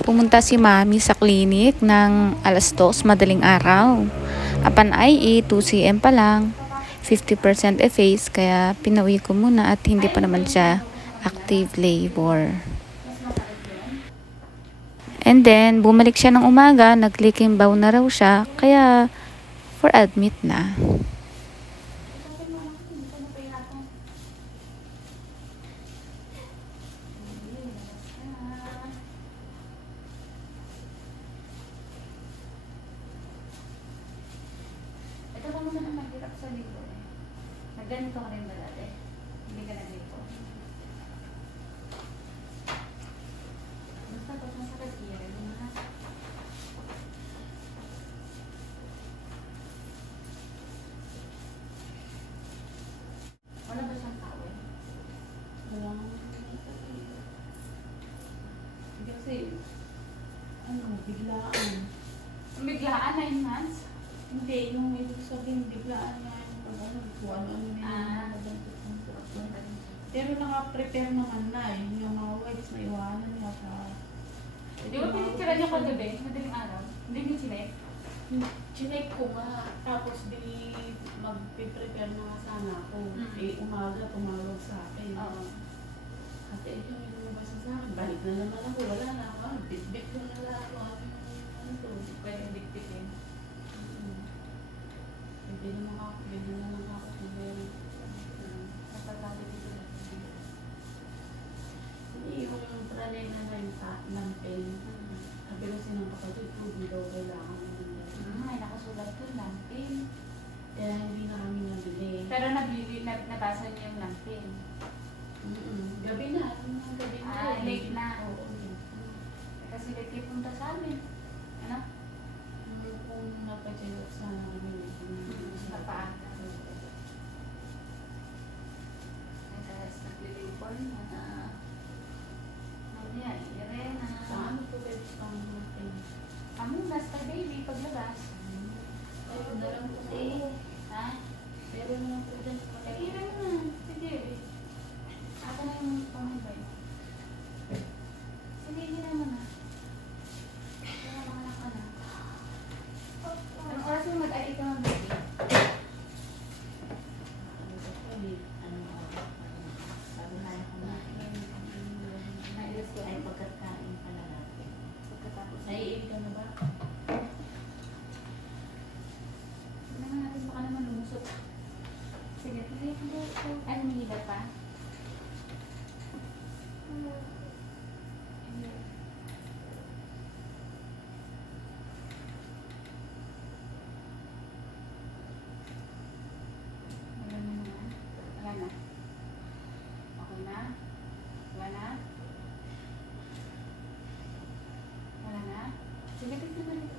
Pumunta si Mami sa clinic ng alas 2 madaling araw. Apan ay 2 cm pa lang, 50% efface, kaya pinauwi ko muna at hindi pa naman siya active labor. And then, bumalik siya ng umaga, nag-licking bow na raw siya, kaya for admit na. Ito lang naman ang mahirap sa lipo eh. Nagganito ka rin ba dati? Hindi ka naglipo. Basta pag nasa kagiri, mga wala ba siyang tao eh? Wala. Hindi kasi, biglaan. Ang biglaan, 9 months? Hindi, yung ibig sabihin, biglaan nga yung kung ano-ano na pero naka-prepare naman na yung mga whites na iwanan niya sa... Di ba pinicturean niyo kagabi, madaling araw? Hindi niyo chinek? Chinek ko nga, tapos di mag-prepare na nga sana ako. Umaga, tumawag sa akin. Oo. Ate, ito yung lumabas na sa akin. Balik na naman ako, wala na ako. Bit-bit ko na lang ako. Ano to? Pwedeng diktikin. Hindi naman ako, hindi naman ako. Napaglabi dito na. Hindi, yung pranay na ng pen. Sabi ko sinang kapatid ko, hindi daw kailangan naman. Ay, nakasulat ko lampin. Kaya hindi na kami nabili. Pero nabasa niyo yung lampin. Gabi na, yung gabi na. Late na. Oo. Kasi late yung punta sa amin. Ano? Kung napacheck sa namin. Napaaga. Tapos naglilipon na mamaya, Irena. Sa ano po pwede pang natin? Pamunas ka baby, paglabas. Ayun na lang po. Ha? Pero naman po dyan. Tagilan mo na. Sige. Ako na yung pamibay. Sige, hinan mo na. Kaya mga anak ka na. Anong oras mo mag-alit ka ng baby? Nailas ko. Ay, pagkakain pala natin. Pagkatapos. Naiinig ka na ba? Ano nga natin, baka naman lumusot. Sige, sige. Ano, mahila pa? Wala na naman. Wala na. Okay na? Wala na? Wala na? Sige, tignan na rin.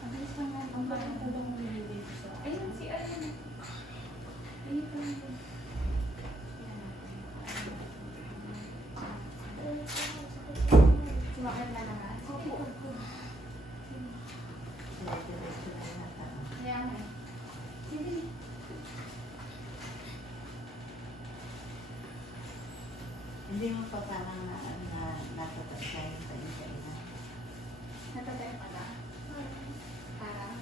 Ang bilis lang nga. Ang Bakit parang po ba nililito sa... ayun, si Arlen. Ayun pa lang. Sumakit na naman. Opo. Kaya nga. Sige. Hindi mo pa parang natatagay sa isa-isa. Natatay pala. Para.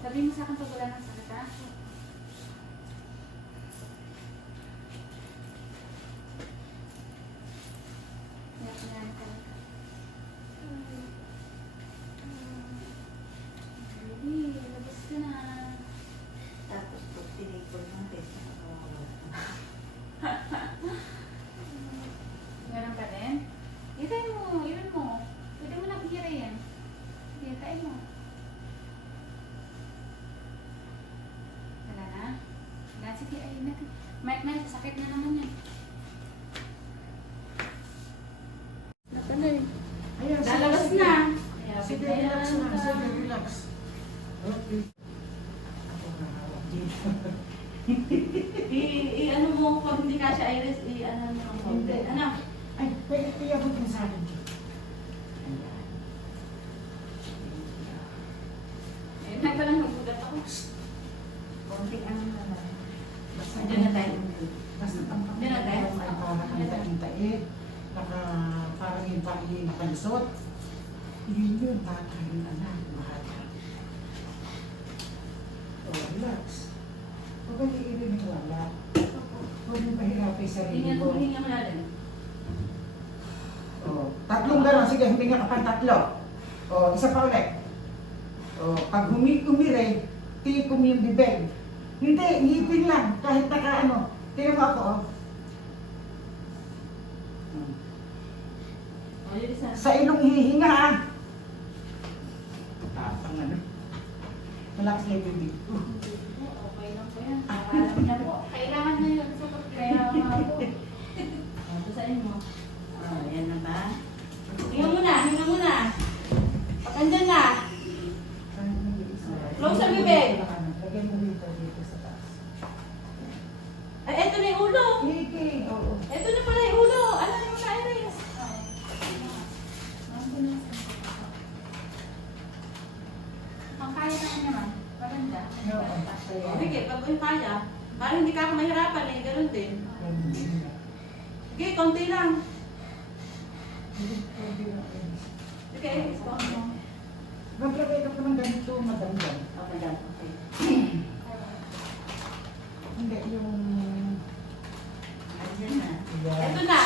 Sabi mo sa akin pag wala ng sakit ha? Yan ka. Baby, labas ka na. Tapos pag tinipon mo, Meron pa rin? Itay mo, iwan mo. Pwede mo lang ihira yan. Sige, itay mo. Wala na? Wala, sige, ayun natin. May sakit na naman yan. Napanay. Lalabas na. Sige, relax na. Sige, relax. I-ano mo, pag hindi ka siya iris, i-ano mo ng konti. Ano? Ay, pwede iyabot mo sa akin. Ayun na, palang nagulat ako. konting ano naman. Basta Basta ang pagkakas ay parang ang taing-taing, parang yung taing nakalusot. Yun, tatayin anak, mahal. Relax. Huwag kang iirin wala. Huwag mo pahirapin sa sarili mo. Hinga mo natin. Tatlong gano'n. Sige, huminga ka pang tatlo. Isa pa ulit. Pag umire, tikom yung bibig. Hindi, ngipin lang. Kahit naka Tingnan mo ako, Sa ilong hihinga, Tapang Relax na yung bibig. Okay lang po yan. Alam na po. Kailangan na yun. Kaya nga po. Basahin mo. Yan na ba? Hinga muna. Pag andyan na. Close ang bibig. Lagyan mo dito sa taas. Ay, eto na yung ulo. Higi, oo. Eto na pala yung ulo. Ano yung na, Iris? Ang kaya naman naman. Maganda. Sige, pag yung kaya. Parang hindi ka ako mahirapan eh. Ganun din. Sige, konti lang. Sige, Iris. Maglagay ka pa ng ganito, madam yan. Okay lang, okay. Hindi, yung... Andyan na. Eto na.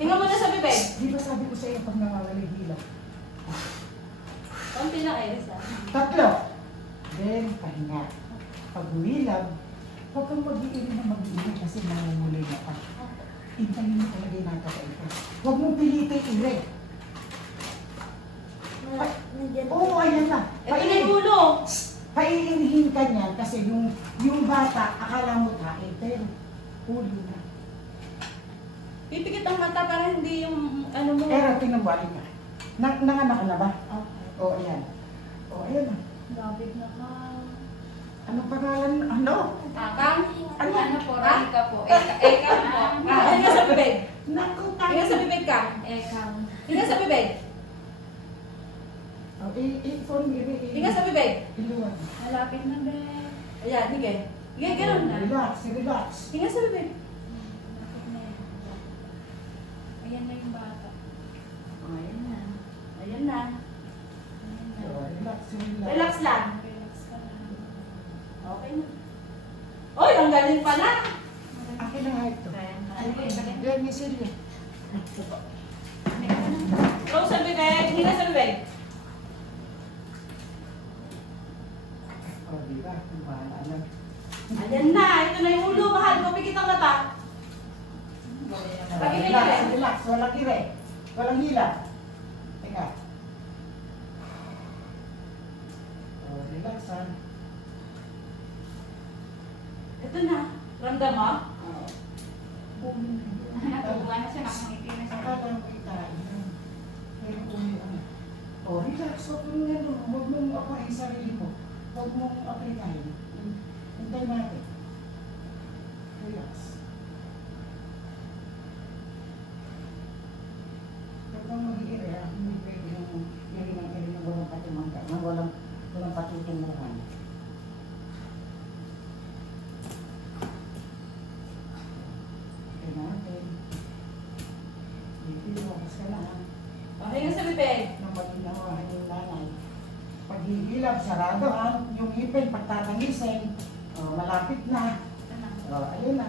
Hinga mo na sa bibig. Di ba sabi ko sa iyo pag nawawala yung hila? Konti lang, Iris. Tatlo. Then, pahinga. Pag humilab, huwag kang mag-iiri na mag-iiri kasi mamumuli na ka. Intayin mo talaga yung nakakaita. Huwag mong pilitin iri. Oo, ayan na. Eto na yung ulo. Paiirihin ka niyan kasi yung bata, akala mo kain, pero ulo na. Pipikit ang mata para hindi yung ano mo. Pero tinawali ka. Nanganak ka na ba? Okay. Oo, ayan. Oo, ayan na. Labig na ka. Anong pangalan? Ano? Akang? Ano? po? Rika po. Ekang po. Hinga sa bibig. Naku, Hinga sa bibig ka. Ekang. Hinga sa bibig. I-phone mo, Hinga sa bibig. iluwan. Malapit na, be. Ayan, hige. Hige, ganun na. Relax, relax. Hinga sa bibig. Ayan na yung bata. Oh, ayan na. Ayan na. Relax, relax. Relax lang. Relax ka lang. Okay na. Oy, ang galing pala. Akin na nga ito. Yan, Miss Celia. Close sa bibig. Hinga sa bibig. O, di ba? Kung maalam. Ayan na. Ito na yung ulo. Mahal. Pumikit ang mata. Relax, relax. Walang ire. Walang hila. Teka. O, relax, ha? Ito na. Ramdam mo? Oo. Natubuan na siya. Nakangiti na siya. Akala mo itain. Pero kung ano. O, relax. Huwag mong ano. Huwag mong apain sarili mo. Huwag mong apain. Hintay natin. Relax. Huwag kang mag-iiri, ha? Hindi pwede yung iring ng walang patumangga. Walang patutunguhan. Okay natin. Relax ka lang, ha? Hinga sa bibig. Nang maginawahan yung nanay. Paghihilap, sarado ha. Yung ipin, pagtatangisin. Malapit na. Ayun na.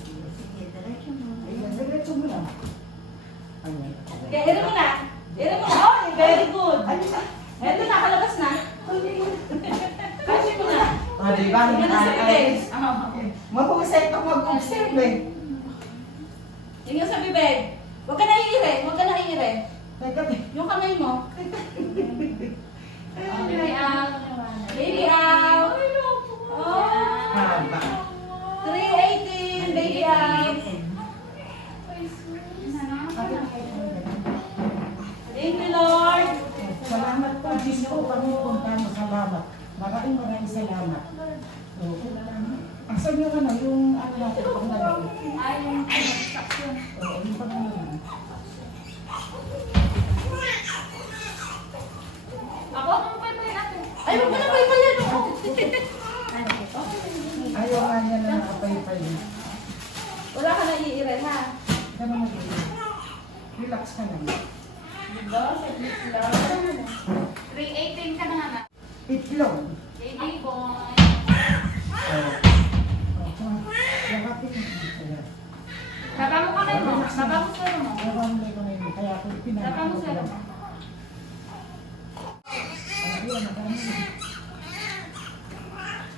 Sige, diretso mo. Ayun, diretso mo lang. Ayun. Kaya ira mo na. Ira mo na. Oh, very good. Ayun na. Ito na. Kalabas na. Kasi mo na. Diba? Hinga na sa bibig. Mahusay ka mag-observe eh. Hinga sa bibig. Huwag ka na iire. Huwag ka na iire. Teka, Yung kamay mo. Baby out. Baby out. Oh. haba. 318. Baby out. Thank you, Lord. Salamat po, Diyos po, Panginoon mo, salamat. Maraming salamat. Asan yung ano, yung ano natin, pangalan? Ay, yung saksyon. Oo, yung pangalan. Ako, ang paypay natin. Ay, huwag mo na paypay yan. Ayaw nga niya na nakapay-pay. Wala ka na iiray ha. Ganun mo yun. Relax ka lang. Diba? Saglit lang. 318 ka na na. Itlog. Baby boy. Yakapin mo. Ayan. Baba mo kamay mo. Baba mo sa'yo mo. Yakapin ko na yun. Kaya ako Baba pinaka. mo sa'yo mo. Ayun, nakano.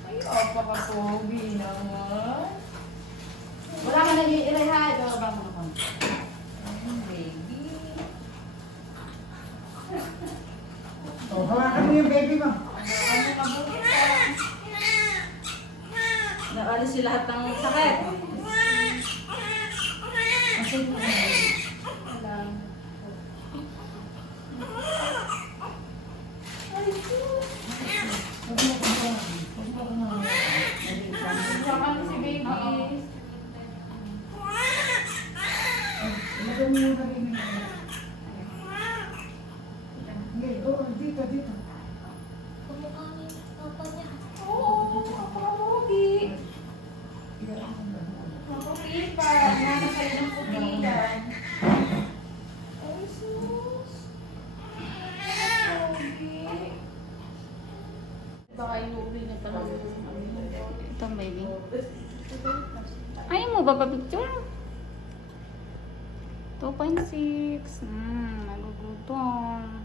Ay, apaka-pogi naman. Wala ka na iiray ha. Baba mo naman. Ay, baby. Oh, hawakan mo yung baby mo. Ano mabuti ka? Nakalis si lahat ng sakit. Kasi mo. Wala. Ay, sus. Huwag mo kumawa. Huwag mo kumawa. Saka na si baby. Ilagay mo yung baby mo. Hindi, oo, dito, dito. Oo, apaka-pogi. Mapupipa. Nana kayo ng puti yan. Ay, sus. Pogi. Baka iuwi na pala yung Itong baby. Ayaw mo ba pa-picture? 2.6. Nagugutom.